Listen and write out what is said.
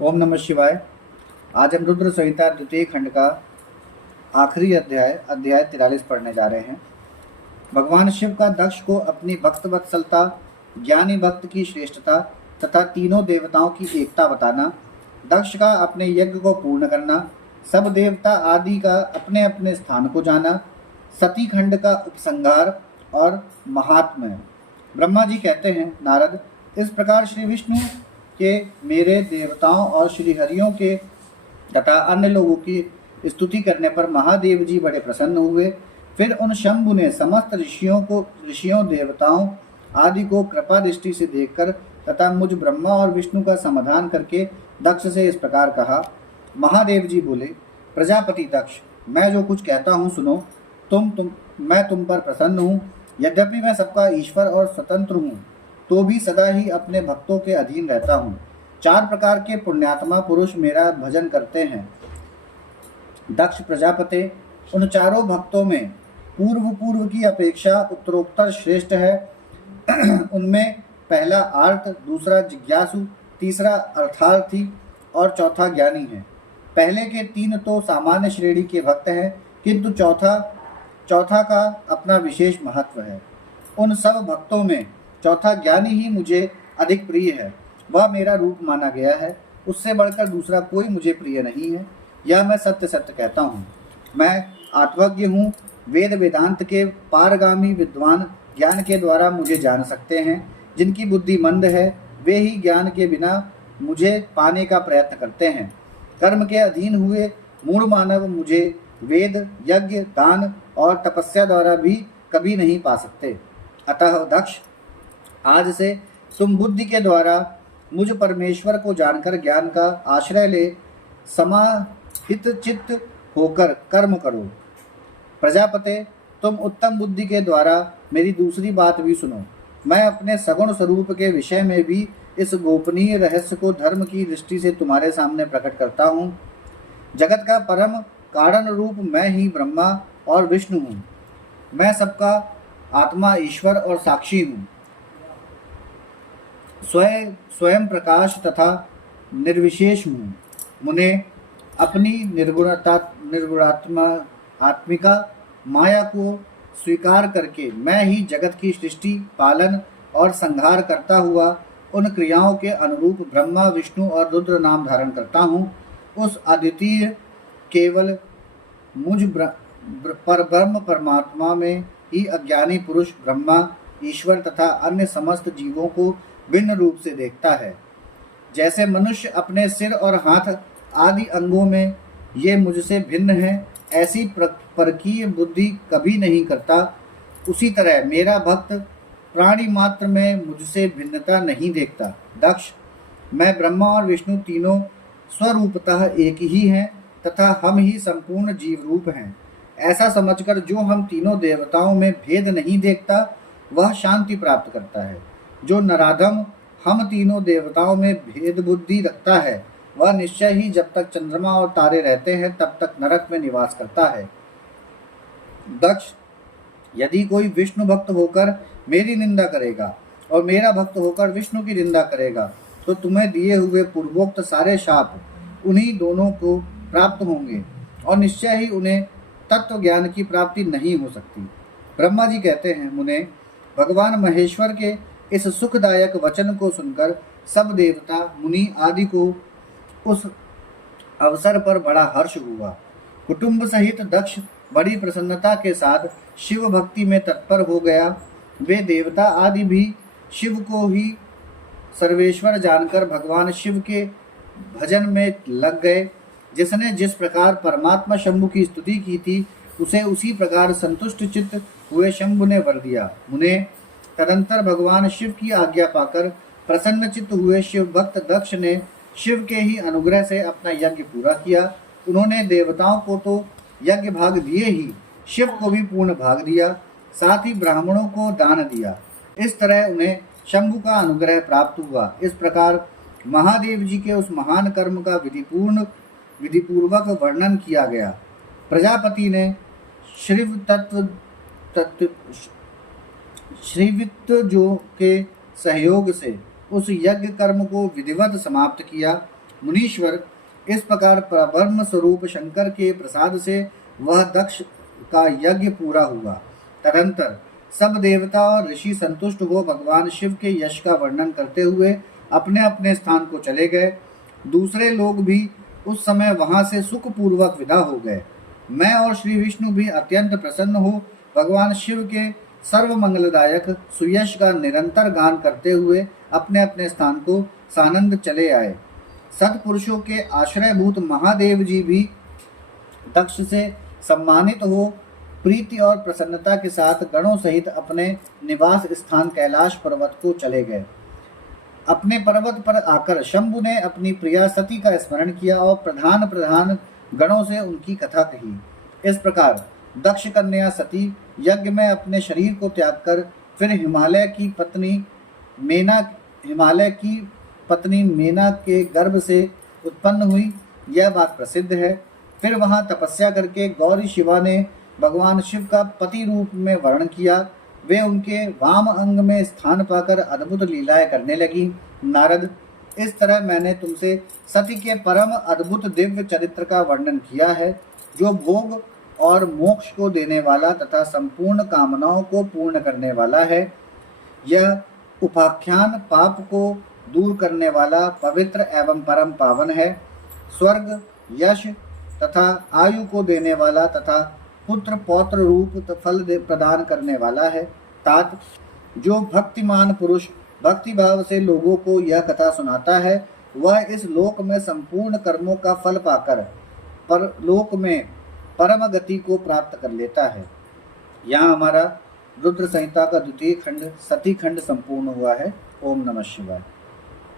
ओम नमः शिवाय। आज हम रुद्र संहिता द्वितीय खंड का आखिरी अध्याय अध्याय 43 पढ़ने जा रहे हैं। भगवान शिव का दक्ष को अपनी भक्त वत्सलता, ज्ञानी भक्त की श्रेष्ठता तथा तीनों देवताओं की एकता बताना, दक्ष का अपने यज्ञ को पूर्ण करना, सब देवता आदि का अपने अपने स्थान को जाना, सती खंड का उपसंहार और महात्म्य। ब्रह्मा जी कहते हैं, नारद, इस प्रकार श्री विष्णु के, मेरे देवताओं और श्री हरियों के तथा अन्य लोगों की स्तुति करने पर महादेव जी बड़े प्रसन्न हुए। फिर उन शंभु ने समस्त ऋषियों देवताओं आदि को कृपा दृष्टि से देखकर तथा मुझ ब्रह्मा और विष्णु का समाधान करके दक्ष से इस प्रकार कहा। महादेव जी बोले, प्रजापति दक्ष, मैं जो कुछ कहता हूँ सुनो। मैं तुम पर प्रसन्न हूँ। यद्यपि मैं सबका ईश्वर और स्वतंत्र हूँ, तो भी सदा ही अपने भक्तों के अधीन रहता हूँ। 4 प्रकार के पुण्यात्मा पुरुष मेरा भजन करते हैं। दक्ष प्रजापति, उन चारों भक्तों में पूर्व की अपेक्षा उत्तरोत्तर श्रेष्ठ है। उनमें पहला आर्त, दूसरा जिज्ञासु, तीसरा अर्थार्थी और चौथा ज्ञानी है। पहले के 3 तो सामान्य श्रेणी के भक्त हैं, किंतु चौथा का अपना विशेष महत्व है। उन सब भक्तों में चौथा ज्ञानी ही मुझे अधिक प्रिय है। वह मेरा रूप माना गया है। उससे बढ़कर दूसरा कोई मुझे प्रिय नहीं है। यह मैं सत्य सत्य कहता हूँ। मैं आत्मज्ञ हूँ। वेद वेदांत के पारगामी विद्वान ज्ञान के द्वारा मुझे जान सकते हैं। जिनकी बुद्धि मंद है, वे ही ज्ञान के बिना मुझे पाने का प्रयत्न करते हैं। कर्म के अधीन हुए मूढ़ मानव मुझे वेद, यज्ञ, दान और तपस्या द्वारा भी कभी नहीं पा सकते। अतः दक्ष, आज से तुम बुद्धि के द्वारा मुझ परमेश्वर को जानकर ज्ञान का आश्रय ले समाहित चित्त होकर कर्म करो। प्रजापते, तुम उत्तम बुद्धि के द्वारा मेरी दूसरी बात भी सुनो। मैं अपने सगुण स्वरूप के विषय में भी इस गोपनीय रहस्य को धर्म की दृष्टि से तुम्हारे सामने प्रकट करता हूँ। जगत का परम कारण रूप मैं ही ब्रह्मा और विष्णु हूँ। मैं सबका आत्मा, ईश्वर और साक्षी हूँ। स्वयं प्रकाश तथा निर्विशेष हूँ। मुने, अपनी आत्मिका माया को स्वीकार करके मैं ही जगत की सृष्टि, पालन और संहार करता हुआ उन क्रियाओं के अनुरूप ब्रह्मा, विष्णु और रुद्र नाम धारण करता हूँ। उस अद्वितीय केवल मुझ पर ब्रह्म परमात्मा में ही अज्ञानी पुरुष ब्रह्मा, ईश्वर तथा अन्य समस्त जीवों को भिन्न रूप से देखता है। जैसे मनुष्य अपने सिर और हाथ आदि अंगों में ये मुझसे भिन्न है, ऐसी परकीय बुद्धि कभी नहीं करता। उसी तरह मेरा भक्त प्राणी मात्र में मुझसे भिन्नता नहीं देखता। दक्ष, मैं ब्रह्मा और विष्णु तीनों स्वरूपतः एक ही हैं तथा हम ही संपूर्ण जीव रूप हैं। ऐसा समझकर जो हम तीनों देवताओं में भेद नहीं देखता, वह शांति प्राप्त करता है। जो नराधम हम तीनों देवताओं में भेद बुद्धि रखता है, वह निश्चय ही जब तक चंद्रमा और तारे रहते हैं तब तक नरक में निवास करता है। दक्ष, यदि कोई विष्णु भक्त होकर मेरी निंदा करेगा और मेरा भक्त होकर विष्णु की निंदा करेगा, तो तुम्हें दिए हुए पूर्वोक्त सारे शाप उन्हीं दोनों को प्राप्त होंगे और निश्चय ही उन्हें तत्व ज्ञान की प्राप्ति नहीं हो सकती। ब्रह्मा जी कहते हैं, मुने, भगवान महेश्वर के इस सुखदायक वचन को सुनकर सब देवता, मुनि आदि को उस अवसर पर बड़ा हर्ष हुआ। कुटुंब सहित दक्ष बड़ी प्रसन्नता के साथ शिव भक्ति में तत्पर हो गया। वे देवता आदि भी शिव को ही सर्वेश्वर जानकर भगवान शिव के भजन में लग गए। जिसने जिस प्रकार परमात्मा शंभु की स्तुति की थी, उसे उसी प्रकार संतुष्ट चित्त हुए शंभु ने वर दिया। मुने, तदंतर भगवान शिव की आज्ञा पाकर प्रसन्न चित्त हुए शिव भक्त दक्ष ने शिव के ही अनुग्रह से अपना यज्ञ पूरा किया। उन्होंने देवताओं को तो यज्ञ भाग दिए ही, शिव को भी पूर्ण भाग दिया, साथ ही ब्राह्मणों को दान दिया। इस तरह उन्हें शंभु का अनुग्रह प्राप्त हुआ। इस प्रकार महादेव जी के उस महान कर्म का विधिपूर्वक वर्णन किया गया। प्रजापति ने श्रीवित्त जो के सहयोग से उस यज्ञ कर्म को विधिवत समाप्त किया मुनीश्वर, इस प्रकार परब्रह्म स्वरूप शंकर के प्रसाद से वह दक्ष का यज्ञ पूरा हुआ। तदंतर सब देवता और ऋषि संतुष्ट हो भगवान शिव के यश का वर्णन करते हुए अपने अपने स्थान को चले गए। दूसरे लोग भी उस समय वहां से सुखपूर्वक विदा हो गए। मैं और श्री विष्णु भी अत्यंत प्रसन्न हो भगवान शिव के सर्व मंगलदायक सुयश का निरंतर गान करते हुए अपने अपने स्थान को सानंद चले आए। सत्पुरुषों के आश्रयभूत महादेव जी भी दक्ष से सम्मानित हो प्रीति और प्रसन्नता के साथ गणों सहित अपने निवास स्थान कैलाश पर्वत को चले गए। अपने पर्वत पर आकर शंभु ने अपनी प्रिया सती का स्मरण किया और प्रधान प्रधान गणों से उनकी कथा कही। इस प्रकार दक्ष कन्या सती यज्ञ में अपने शरीर को त्याग कर फिर हिमालय की पत्नी मेना के गर्भ से उत्पन्न हुई, यह बात प्रसिद्ध है। फिर वहां तपस्या करके गौरी शिवा ने भगवान शिव का पति रूप में वर्ण किया। वे उनके वाम अंग में स्थान पाकर अद्भुत लीलाएं करने लगी। नारद, इस तरह मैंने तुमसे सती के परम अद्भुत दिव्य चरित्र का वर्णन किया है, जो भोग और मोक्ष को देने वाला तथा संपूर्ण कामनाओं को पूर्ण करने वाला है। यह उपाख्यान पाप को दूर करने वाला पवित्र एवं परम पावन है। स्वर्ग, यश तथा आयु को देने वाला तथा पुत्र पौत्र रूप फल प्रदान करने वाला है। तात, जो भक्तिमान पुरुष भक्ति भाव से लोगों को यह कथा सुनाता है, वह इस लोक में संपूर्ण कर्मों का फल पाकर परलोक में परम गति को प्राप्त कर लेता है। यहाँ हमारा रुद्र संहिता का द्वितीय खंड सती खंड संपूर्ण हुआ है। ओम नमः शिवाय।